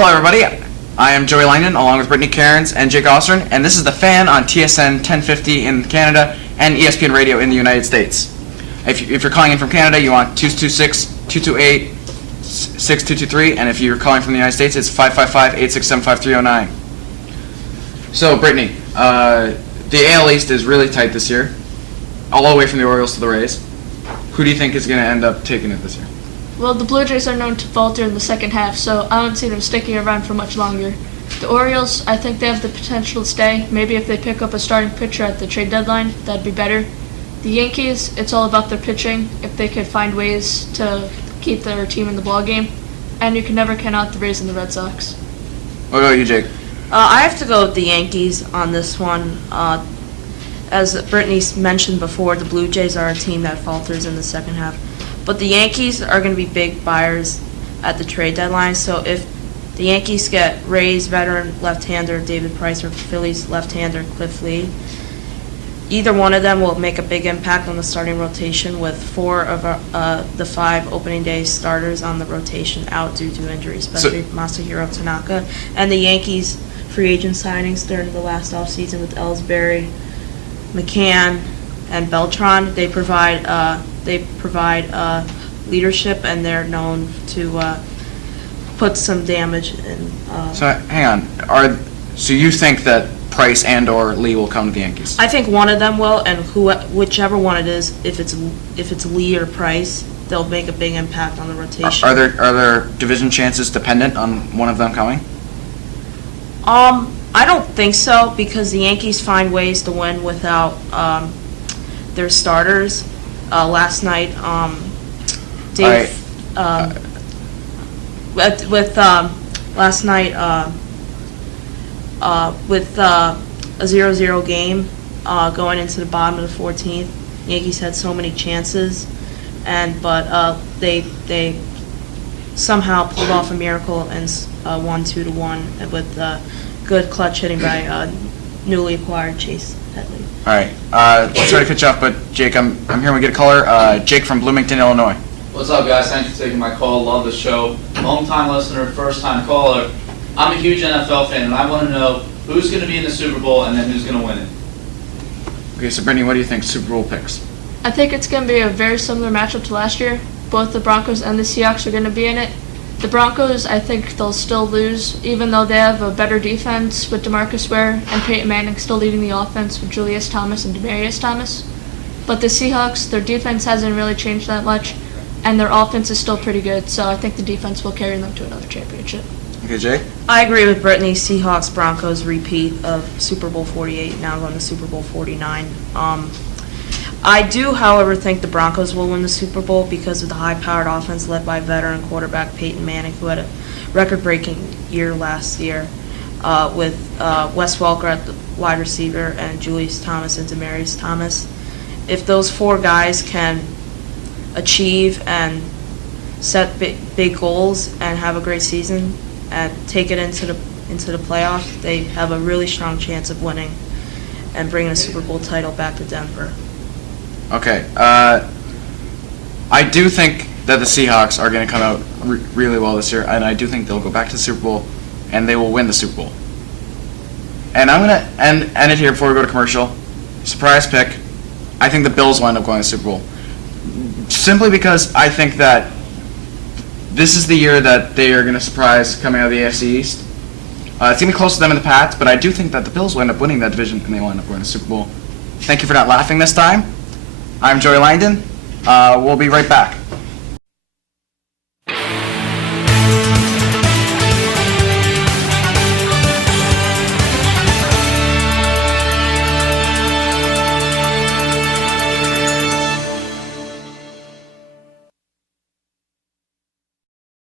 Hello, everybody. I am Joey Langdon, along with Brittany Cairns and Jake Ostern, and this is The Fan on TSN 1050 in Canada and ESPN Radio in the United States. If you're calling in from Canada, you want 226-228-6223, and if you're calling from the United States, it's 555-867-5309. So, Brittany, the AL East is really tight this year, all the way from the Orioles to the Rays. Who do you think is going to end up taking it this year? Well, the Blue Jays are known to falter in the second half, so I don't see them sticking around for much longer. The Orioles, I think they have the potential to stay. Maybe if they pick up a starting pitcher at the trade deadline, that'd be better. The Yankees, it's all about their pitching, if they could find ways to keep their team in the ballgame. And you can never count out the Rays and the Red Sox. What about you, Jake? I have to go with the Yankees on this one. As Brittany mentioned before, the Blue Jays are a team that falters in the second half. But the Yankees are going to be big buyers at the trade deadline, so if the Yankees get Rays veteran left-hander David Price or Phillies left-hander Cliff Lee, either one of them will make a big impact on the starting rotation, with 4 of the 5 opening day starters on the rotation out due to injury, especially Masahiro Tanaka. And the Yankees free agent signings during the last offseason with Ellsbury, McCann, and Beltran, they provide leadership, and they're known to put some damage in. So hang on. So you think that Price and/or Lee will come to the Yankees? I think one of them will, and whichever one it is, if it's Lee or Price, they'll make a big impact on the rotation. Are there division chances dependent on one of them coming? I don't think so, because the Yankees find ways to win without their starters. Last night, Dave, with a 0-0 game going into the bottom of the 14th, the Yankees had so many chances, but they somehow pulled off a miracle and won 2-1 with good clutch hitting by newly acquired Chase Headley. All right. Sorry to cut you off, but Jake, I'm here. We get a caller. Jake from Bloomington, Illinois. What's up, guys? Thanks for taking my call. Love the show. Long-time listener, first-time caller. I'm a huge NFL fan, and I want to know who's going to be in the Super Bowl and then who's going to win it. Okay, so Brittany, what do you think Super Bowl picks? I think it's going to be a very similar matchup to last year. Both the Broncos and the Seahawks are going to be in it. The Broncos, I think they'll still lose, even though they have a better defense with DeMarcus Ware and Peyton Manning still leading the offense with Julius Thomas and Demaryius Thomas. But the Seahawks, their defense hasn't really changed that much, and their offense is still pretty good, so I think the defense will carry them to another championship. Okay, Jake? I agree with Brittany. Seahawks Broncos repeat of Super Bowl 48, now going to Super Bowl 49. I do, however, think the Broncos will win the Super Bowl because of the high-powered offense led by veteran quarterback Peyton Manning, who had a record-breaking year last year with Wes Welker at the wide receiver and Julius Thomas and Demaryius Thomas. If those 4 guys can achieve and set big goals and have a great season and take it into the playoffs, they have a really strong chance of winning and bringing the Super Bowl title back to Denver. Okay. I do think that the Seahawks are going to come out really well this year, and I do think they'll go back to the Super Bowl, and they will win the Super Bowl. And I'm going to end it here before we go to commercial. Surprise pick. I think the Bills will end up going to the Super Bowl. Simply because I think that this is the year that they are going to surprise coming out of the AFC East. It's going to be close to them in the Pats, but I do think that the Bills will end up winning that division, and they will end up going to the Super Bowl. Thank you for not laughing this time. I'm Joey Langdon. We'll be right back.